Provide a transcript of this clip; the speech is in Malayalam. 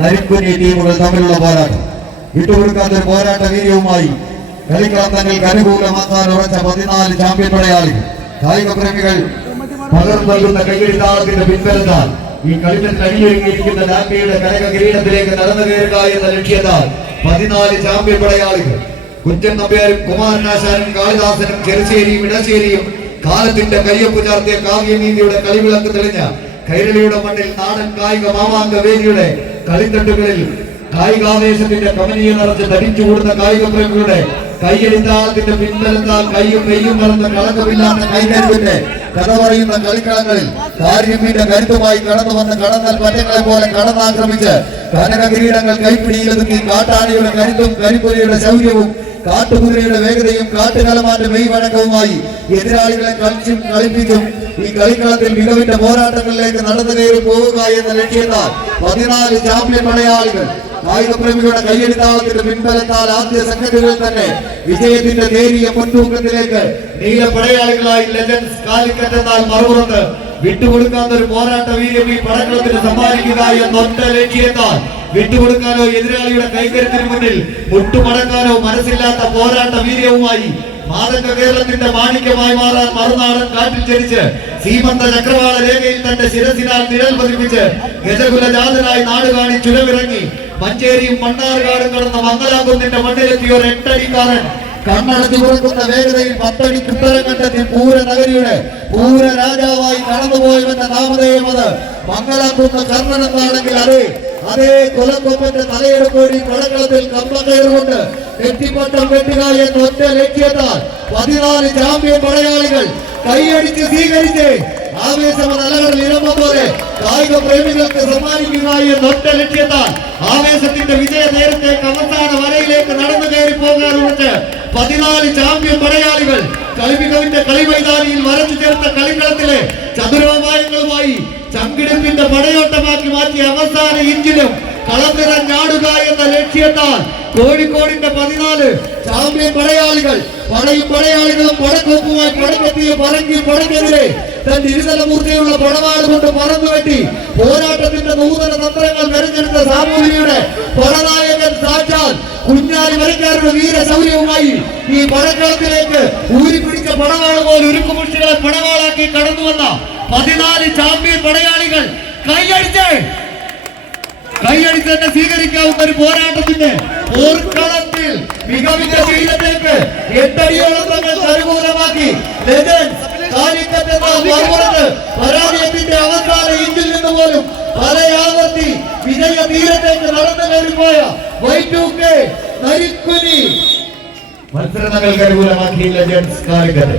നരിക്കുനി ടീമുകൾ തമ്മിലുള്ള പോരാട്ടം. വിട്ടുകൊടുക്കാത്ത ഒരു പോരാട്ട വീര്യവുമായി കളിക്കളം തങ്ങൾക്ക് അനുകൂലമാക്കാൻ ഉറച്ച പതിനാല് ചാമ്പ്യൻ പടയാളികൾ. കായിക പ്രേമികൾ പകർന്നു നൽകുന്ന കൈയടിത്താളത്തിന്റെ പിൻബലത്താൽ ഈ കളിമത്തിൽ അണിഞ്ഞൊരുങ്ങിയിരിക്കുന്ന ഡാക്കയുടെ കനക കിരീടത്തിലേക്ക് നടന്നു കയറുക എന്ന ലക്ഷ്യത്താൽ പതിനാല് ചാമ്പ്യൻ പടയാളികൾ കുറ്റൻ നമ്പ്യാരും കുമാരനാശാനും കാളിദാസനും ചെറുശ്ശേരിയും ഇടശ്ശേരിയും കാലത്തിന്റെ കയ്യൊപ്പ് ചാർത്തിയ കാവ്യനീതിയുടെ കളിവിളക്ക് തെളിഞ്ഞ കൈരളിയുടെ മണ്ണിൽ നാടൻ കായിക മാമാങ്ക വേദിയുടെ കളിത്തട്ടുകളിൽ കായികാവേശത്തിന്റെ കമനീയ നിറച്ച് തടിച്ചു കൂടുന്ന കായിക പ്രേമികളുടെ കയ്യടിത്താളത്തിന്റെ പിൻബലത്താൽ കയ്യും നെയ്യും കലർന്ന കളങ്കമില്ലാത്ത കൈകരുവിന്റെ കഥ പറയുന്ന കളിക്കളങ്ങളിൽ കാര്യത്തിന്റെ കരുത്തുമായി കടന്നു വന്ന് കടന്നൽ പറ്റങ്ങളെ പോലെ കടന്നാക്രമിച്ച് കനക കിരീടങ്ങൾ കൈപ്പിടിയിലൊതുക്കി കാട്ടാണിയുടെ കരുത്തും കരിപ്പുലിയുടെ ശൗര്യവും കാട്ടുകുതിരയുടെ വേഗതയും കാട്ടുകലമാന്റെ മെയ്വഴക്കവുമായി എതിരാളികളെ കളിച്ചും കളിപ്പിച്ചും ഈ കളിക്കളത്തിൽ മികവിന്റെ പോരാട്ടങ്ങളിലേക്ക് നടന്നു കയറി പോവുക എന്ന ലക്ഷ്യത്താൽ പതിനാല് ചാമ്പ്യൻ പടയാളികൾ കായിക പ്രേമികളുടെ കയ്യെടുത്താളത്തിന്റെ പിൻബലത്താൽ ആദ്യ സംഘടനകളിൽ തന്നെ വിജയത്തിന്റെ നേരിയ മുൻതൂക്കത്തിലേക്ക് നീല പടയാളികളായി ലെജൻസ് കാലിക്കറ്റ് എന്നാൽ മറുപുറത്ത് വിട്ടുകൊടുക്കാത്ത ഒരു പോരാട്ട വീര്യം ഈ പടക്കളത്തിന് സമ്മാനിക്കുക എന്ന ഒറ്റ ലക്ഷ്യത്താൽ വിട്ടുകൊടുക്കാനോ എതിരാളിയുടെ കൈകര്യത്തിന് മുന്നിൽ മുട്ടുമടക്കാനോ മനസ്സില്ലാത്ത പോരാട്ട വീര്യവുമായി മാതക കേരളത്തിന്റെ മാണിക്യമായി മാറാൻ മറുനാടൻ കാറ്റിൽ ചരിച്ച് സീമന്ത ചക്രവാള രേഖയിൽ തന്റെ ശിരസിനാൽ നിഴൽ പതിപ്പിച്ച് ഗജകുല ജാതനായി നാട് ചുരവിറങ്ങി മഞ്ചേരിയും മണ്ണാർകാടും കടന്ന മംഗലാകുന്നിന്റെ മണ്ണിലെത്തിയ ഒരു എട്ടടിക്കാരൻ കണ്ണടച്ചു തുറക്കുന്ന വേഗതയിൽ പത്തടി കുത്തരം കണ്ടെത്തി പൂര നഗരിയുടെ പൂര രാജാവായി കടന്നുപോയവന്റെ നാമധേയം അത് മംഗലാകുന്ന കർണൻ എന്നാണെങ്കിൽ അതേ അതേ കൊലക്കൊമ്പന്റെ തലയെടുപ്പോടി പടക്കളത്തിൽ കമ്പക്കയറുകൊണ്ട് വെട്ടിപ്പട്ടം വെട്ടുക എന്ന ഒറ്റ ലക്ഷ്യത്താൽ പതിനാല് ചാമ്പ്യൻ പടയാളികൾ കൈയടിച്ച് സ്വീകരിച്ച് ആവേശം അലകളിൽ ഇറങ്ങും പോലെ കായിക പ്രേമികൾക്ക് സമ്മാനിക്കുക എന്ന ഒറ്റ ലക്ഷ്യത്താൽ ആവേശത്തിന്റെ വിജയ നേരത്തേക്ക് അവസാന വരയിലേക്ക് നടന്നു കയറി പോകാറുണ്ട് പതിനാല് ചാമ്പ്യൻ പടയാളികൾ കളിമികവിന്റെ കളിമൈതാനിയിൽ വരച്ചു ചേർത്ത കളിക്കളത്തിലെ ചതുരോപായങ്ങളുമായി ചങ്കിടിപ്പിന്റെ പടയോട്ടമാക്കി മാറ്റിയ അവസാന ഇഞ്ചിലും കളം നിറഞ്ഞാടുക എന്ന ലക്ഷ്യത്താൽ കോഴിക്കോടിന്റെ പതിനാല് ചാമ്പ്യൻ പടയാളികൾ പടയും പടയാളികളും പടക്കൊപ്പുമായി പടക്കെത്തിയ പറങ്കി പടക്കെതിരെ തന്റെ ഇരുതലമൂർത്തിയുള്ള പടവാട് കൊണ്ട് പറന്നു വെട്ടി പോരാട്ടത്തിന്റെ നൂതന തന്ത്രങ്ങൾ മെരഞ്ഞെടുത്ത സാമൂഹികയുടെ പടനായകൻ സാക്ഷാൽ കുഞ്ഞാലി വരക്കാരുടെ വീരശൗര്യവുമായി ഈ പടക്കളത്തിലേക്ക് ഊരിപ്പിടിച്ച പടവാൾ പോലെ ഉരുക്കുമുഷ്ടികളെ പടവാളാക്കി കടന്നു വന്ന പതിനാല് ചാമ്പ്യൻ പടയാളികൾ കൈയടിച്ച് കൈയടിച്ച് തന്നെ സ്വീകരിക്കാവുന്ന ഒരു പോരാട്ടത്തിന്റെ പോർക്കളത്തിൽ മികവിന്റെ ശീലത്തേക്ക് എട്ടടിയോളം തങ്ങൾ അനുകൂലമാക്കി കാലിക്കറ്റ് പരാജയത്തിന്റെ അവസാന ഇഞ്ചിൽ നിന്ന് പോലും പലയാവർത്തി വിജയ തീരത്തേക്ക് നടന്നു കയറിപ്പോയ വൈറ്റൂക്കെ നരിക്കുനി. മത്സരങ്ങൾക്ക് അനുകൂലമാക്കി ലെജൻസ് കാലിക്കറ്റ്.